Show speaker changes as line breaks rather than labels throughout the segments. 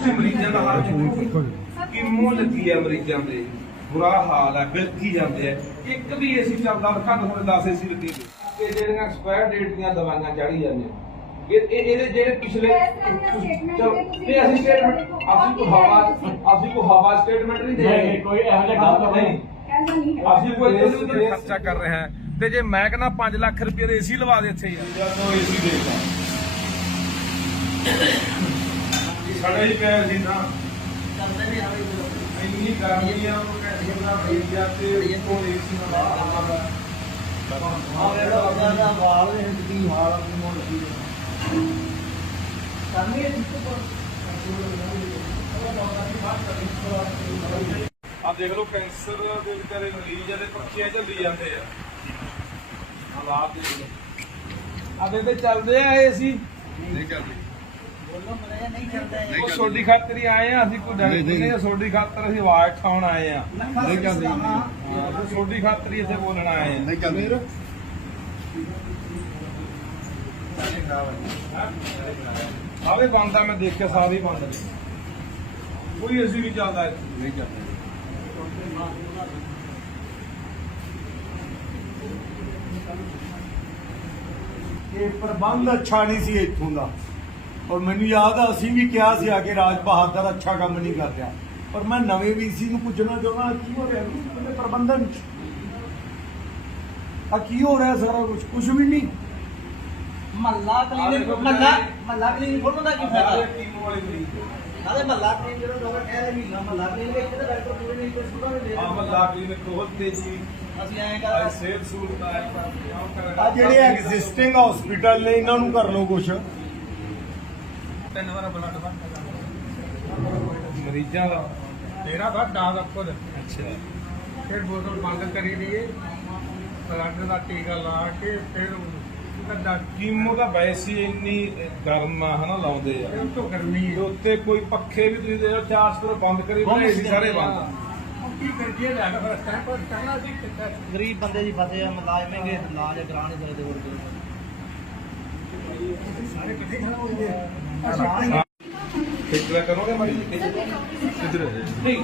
ਇੱਥੇ ਮਰੀਜ਼ਾਂ ਦਾ ਹਾਲ ਦੇਖੋ ਕਿੰਮੋ ਲੱਗੀ ਆ ਮਰੀਜ਼ਾਂ ਦੇ? ਬੁਰਾ ਹਾਲ ਹੈ ਬਿਲਕੀ ਜਾਂਦੇ ਆ। ਇੱਕ ਵੀ ਏਸੀ ਚੱਲਦਾ ਰੱਖਾ ਤੁਹਾਨੂੰ 10 ਏਸੀ ਲੱਗੇ ਨੇ ਇਹ ਜਿਹੜੀਆਂ ਐਕਸਪਾਇਰ ਡੇਟ ਦੀਆਂ ਦਵਾਈਆਂ ਚਾੜੀ ਜਾਂਦੀਆਂ। ਇਹ ਇਹ- ਇਹਦੇ ਜਿਹੜੇ ਪਿਛਲੇ ਚਲੋ ਇਹ ਅਸੀਂ ਸਟੇਟਮੈਂਟ ਅਸੀਂ ਕੋਈ ਹਵਾ ਅਸੀਂ ਕੋਈ ਹਵਾ ਸਟੇਟਮੈਂਟ ਨਹੀਂ ਦੇ
ਕੋਈ ਇਹੋ ਜਿਹਾ ਗੱਲ ਤਾਂ ਨਹੀਂ।
ਅਸੀਂ ਕੋਈ ਖਰਚਾ ਕਰ ਰਹੇ ਹਾਂ। ਤੇ ਜੇ ਮੈਂ ਕਹਿੰਦਾ 5 ਲੱਖ ਰੁਪਏ ਦੇ ਏਸੀ ਲਵਾ ਦੇ ਇੱਥੇ ਯਾਰ
ਜਦੋਂ ਏਸੀ ਦੇਤਾ। ਸਾਡੇ ਹੀ ਪਿਆ ਸੀ ਨਾ। ਇੰਨੀ ਗਰਮੀ ਆ ਉਹ ਕਹਿੰਦੇ ਨਾ ਭਈ ਜਾਂਦੇ ਕੋਲ ਏਸੀ ਨਾ
ਆ ਵੇਲਾ ਬੰਦਾ ਦਾ ਵਾਲ ਦੇ ਕੀ ਹਾਲ ਆਪਣੀ ਮੋੜ ਲੱਗੀ ਕਰਨੀ ਹੈ
ਆ ਦੇਖ ਲਓ ਕੈਂਸਰ ਦੇ ਵਿਚਾਰੇ ਮਰੀਜ਼ ਆ ਦੇ ਪੱਖੀਆਂ ਚੱਲੀ ਜਾਂਦੇ ਆ। ਹਾਲਾਤ ਦੇਖ ਲਓ।
ਆ ਦੇ ਤੇ ਚੱਲਦੇ ਆ ਏਸੀ
ਮਰੇ ਨਹੀਂ ਚੱਲਦਾ।
ਉਹ ਸੋਡੀ ਖਾਤਰ ਹੀ ਆਏ ਆ ਅਸੀਂ ਕੋਈ ਡਰ ਨਹੀਂ ਸੋਡੀ ਖਾਤਰ ਅਸੀਂ ਆਵਾਜ਼ ਠਾਉਣ ਆਏ ਆ।
ਨਹੀਂ ਚੱਲਦੀ।
ਸੋਡੀ ਖਾਤਰ ਹੀ ਇੱਥੇ ਬੋਲਣ ਆਏ ਆ।
ਨਹੀਂ ਕਰਦੇ
ਸਾਰੇ ਬੰਦ ਮੈਂ ਦੇਖਿਆ ਸਾਰੇ ਹੀ ਬੰਦ ਨੇ ਕੋਈ ਏਸੀ ਨਹੀਂ ਚੱਲਦਾ
ਨਹੀਂ ਕਰਦੇ
ਇਹ ਪ੍ਰਬੰਧ ਅੱਛਾ ਨਹੀਂ ਸੀ ਇੱਥੋਂ ਦਾ। ਔਰ ਮੈਨੂੰ ਯਾਦ ਆ ਅਸੀਂ ਵੀ ਕਿਹਾ ਸੀ ਆ ਕੇ ਰਾਜ ਬਹਾਦਰ ਅੱਛਾ ਕੰਮ ਨਹੀਂ ਕਰ ਰਿਹਾ। ਪਰ ਮੈਂ ਨਵੇਂ ਵੀਸੀ ਨੂੰ ਪੁੱਛਣਾ ਚਾਹੁੰਦਾ ਕੀ ਹੋ ਰਿਹਾ? ਵੀ ਇਹਦੇ ਪ੍ਰਬੰਧਨ ਆ ਕੀ ਹੋ ਰਿਹਾ ਸਾਰਾ ਕੁਝ ਕੁਝ ਵੀ ਨਹੀਂ।
ਮੱਲਾ ਕਲੀਨਿਕ ਮੱਲਾ ਮੱਲਾ ਕਲੀਨਿਕ ਖੋਲਣ ਦਾ ਕੀ ਫਾਇਦਾ?
ਟੀਮ ਵਾਲੇ ਮਰੀਜ਼
ਨਾਲੇ ਮੱਲਾ ਕਲੀਨਿਕ ਜਿਹੜਾ ਡਾਕਟਰ ਕਹਿ ਰਹੇ ਮਹੀਨਾ ਮੱਲਾ ਕਲੀਨਿਕ ਇੱਥੇ ਤਾਂ ਡਾਕਟਰ ਪੂਰੇ ਨਹੀਂ ਕੋਈ ਸੁਧਾ ਨਹੀਂ ਦੇ
ਆ
ਰਹੇ
ਮੱਲਾ ਕਲੀਨਿਕ ਬਹੁਤ ਤੇਜ਼ੀ।
ਅਸੀਂ ਐਂ
ਆ
ਕਰ
ਸੇਵ ਆ
ਆ ਜਿਹੜੇ ਐਗਜ਼ਿਸਟਿੰਗ ਹਸਪੀਟਲ ਨੇ ਇਹਨਾਂ ਨੂੰ ਕਰ ਲਓ ਕੁਝ
ਤਿੰਨ ਵਾਰ ਬਲੱਡ ਮਰੀਜ਼ਾਂ ਦਾ?
ਤੇਰਾ ਬਾਅਦ ਡਾਂਗ ਆਪਕੋ ਦੇ
ਅੱਛਾ।
ਫਿਰ ਬੋਤਲ ਬੰਦ ਕਰੀ ਦੀਏ ਬਲੱਡ ਦਾ ਟੀਕਾ ਲਾ ਕੇ ਫਿਰ
ਕੀਮੋ ਦਾ ਵੈਸੇ ਹੀ ਇੰਨੀ ਗਰਮ ਆ ਹਨਾ ਲਾਉਂਦੇ ਆ।
ਫਿਰ ਤੋਂ
ਤੇ
ਹੈ
ਉੱਤੇ ਕੋਈ ਪੱਖੇ ਵੀ ਤੁਸੀਂ ਦੇਖੋ ਚਾਰ ਸਪਰ ਬੰਦ ਕਰੀ ਬਣਾਏ ਸੀ ਸਾਰੇ ਬੰਦ ਆ।
ਕੀ ਕਰੀਏ ਲੈ ਕੇ ਫਿਰ ਸਟੈਂਪ ਪਰ ਕਰਨਾ ਸੀ ਕਿੱਥੇ?
ਗਰੀਬ ਬੰਦੇ ਦੀ ਫਸੇ ਆ ਮੁਲਾਜ਼ਮੇਗੇ ਇਲਾਜ ਕਰਾ ਨਹੀਂ ਸਕਦੇ ਹੋਰ
ਸਾਰੇ ਕਿੱਥੇ ਖੜਾ ਹੋ ਗਏ
ਫਿਕਰ ਕਰੋਗੇ ਮਾੜੀ ਜੀ ਕਿਧਰ ਨਹੀਂ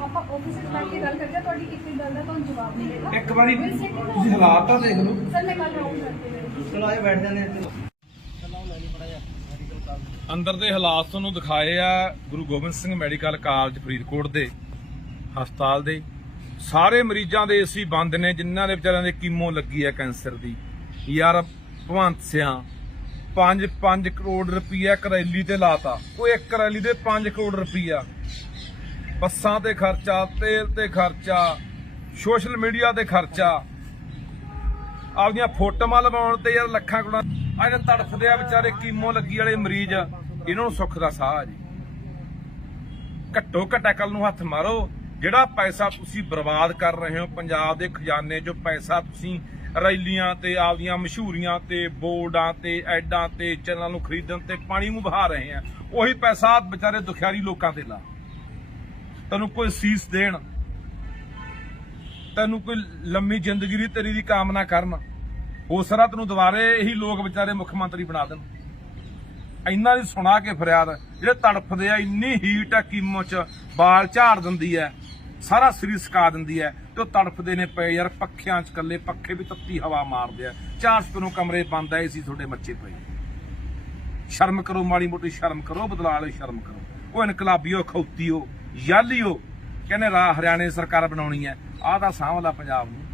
ਆਪਾਂ ਆਫਿਸ ਵਿੱਚ ਬੈਠ ਕੇ ਗੱਲ ਕਰਦੇ ਹਾਂ ਤੁਹਾਡੀ ਇੱਕ ਇੱਕ ਗੱਲ ਦਾ ਤੁਹਾਨੂੰ ਜਵਾਬ ਮਿਲੇਗਾ
ਇੱਕ ਵਾਰੀ ਤੁਸੀਂ ਹਾਲਾਤ ਤਾਂ ਦੇਖ ਲਓ।
ਸਰ ਮੈਂ ਕੱਲ ਰਾਉਂਡ ਕਰਕੇ ਆਈ।
ਚਲੋ ਆਏ ਬੈਠ ਜਾਂਦੇ ਇੱਥੇ। ਚਲੋ ਲੈ ਲਈ ਪੜਾ ਜਾ ਮੈਡੀਕਲ ਕਾਲਜ
ਅੰਦਰ ਦੇ ਹਾਲਾਤ ਤੁਹਾਨੂੰ ਦਿਖਾਏ ਆ ਗੁਰੂ ਗੋਬਿੰਦ ਸਿੰਘ ਮੈਡੀਕਲ ਕਾਲਜ ਫਰੀਦਕੋਟ ਦੇ ਹਸਪਤਾਲ ਦੇ। ਸਾਰੇ ਮਰੀਜ਼ਾਂ ਦੇ ਏਸੀ ਬੰਦ ਨੇ ਜਿਨ੍ਹਾਂ ਦੇ ਵਿਚਾਰਿਆਂ ਦੇ ਕੀਮੋ ਲੱਗੀ ਆ ਕੈਂਸਰ ਦੀ। ਯਾਰ ਭਵੰਤ ਸਿਆਂ 5-5 ਕਰੋੜ ਰੁਪਈਆ ਕਰੈਲੀ ਤੇ ਲਾਤਾ। ਉਹ ਇੱਕ ਕਰੈਲੀ ਦੇ 5 ਕਰੋੜ ਰੁਪਈਆ। ਬੱਸਾਂ ਤੇ ਖਰਚਾ, ਤੇਲ ਤੇ ਖਰਚਾ, ਸੋਸ਼ਲ ਮੀਡੀਆ ਤੇ ਖਰਚਾ। ਆਪਦੀਆਂ ਫੋਟੋਆਂ ਲਵਾਉਣ ਤੇ ਯਾਰ ਲੱਖਾਂ ਕਰੋੜਾਂ। ਆ ਜਿਹੜੇ ਤੜਫਦੇ ਆ ਵਿਚਾਰੇ ਕੀਮੋ ਲੱਗੀ ਵਾਲੇ ਮਰੀਜ਼। ਇਹਨਾਂ ਨੂੰ ਸੁੱਖ ਦਾ ਸਾਹ ਆ ਜੀ। ਘੱਟੋ ਘੱਟ ਅਕਲ ਨੂੰ ਹੱਥ ਮਾਰੋ। ਜਿਹੜਾ ਪੈਸਾ ਤੁਸੀਂ ਬਰਬਾਦ ਕਰ ਰਹੇ ਹੋ ਪੰਜਾਬ ਦੇ ਖਜ਼ਾਨੇ 'ਚੋਂ, ਪੈਸਾ ਤੁਸੀਂ ਰੈਲੀਆਂ ਤੇ ਆਪਦੀਆਂ ਮਸ਼ਹੂਰੀਆਂ ਤੇ ਬੋਰਡਾਂ ਤੇ ਐਡਾਂ ਤੇ ਚੈਨਲਾਂ ਨੂੰ ਖਰੀਦਣ ਤੇ ਪਾਣੀ ਨੂੰ ਬਹਾ ਰਹੇ ਆ। ਉਹੀ ਪੈਸਾ ਵਿਚਾਰੇ ਦੁਖਿਆਰੀ ਲੋਕਾਂ ਤੇ ਲਾ। ਤੈਨੂੰ ਕੋਈ ਸੀਸ ਦੇਣ, ਤੈਨੂੰ ਕੋਈ ਲੰਮੀ ਜ਼ਿੰਦਗੀ ਦੀ ਤੇਰੀ ਦੀ ਕਾਮਨਾ ਕਰਨ ਹੋ ਸਕਦਾ ਤੈਨੂੰ ਦੁਬਾਰੇ ਇਹੀ ਲੋਕ ਵਿਚਾਰੇ ਮੁੱਖ ਮੰਤਰੀ ਬਣਾ ਦੇਣ। ਇੰਨਾ ਦੀ ਸੁਣਾ ਕੇ ਫਰਿਆਦ, ਜਿਹੜੇ ਤੜਫਦੇ ਆ, ਇੰਨੀ ਹੀਟ ਆ ਕੀਮੋ ਚ ਬਾਲ ਝਾੜ ਦਿੰਦੀ ਐ ਸਾਰਾ ਸਰੀਰ ਸਕਾ ਦਿੰਦੀ ਹੈ ਤੇ ਉਹ ਤੜਫਦੇ ਨੇ ਪਏ ਯਾਰ, ਪੱਖਿਆਂ ਚ ਕੱਲੇ ਪੱਖੇ ਵੀ ਤੱਤੀ ਹਵਾ ਮਾਰਦੇ ਆ। ਚਾਰ ਸਪਨੋਂ ਕਮਰੇ ਬੰਦ ਆਏ ਸੀ ਤੁਹਾਡੇ ਮੱਚੇ ਪਏ ਸ਼ਰਮ ਕਰੋ, ਮਾੜੀ ਮੋਟੀ ਸ਼ਰਮ ਕਰੋ ਬਦਲਾ ਵਾਲੇ ਸ਼ਰਮ ਕਰੋ। ਉਹ ਇਨਕਲਾਬੀਓ ਖੌਤੀਓ ਯਾਲੀਓ ਕਹਿੰਦੇ ਰਾ ਹਰਿਆਣੇ ਸਰਕਾਰ ਬਣਾਉਣੀ ਹੈ। ਆਹ ਦਾ ਸਾਂਭਲਾ ਪੰਜਾਬ ਨੂੰ।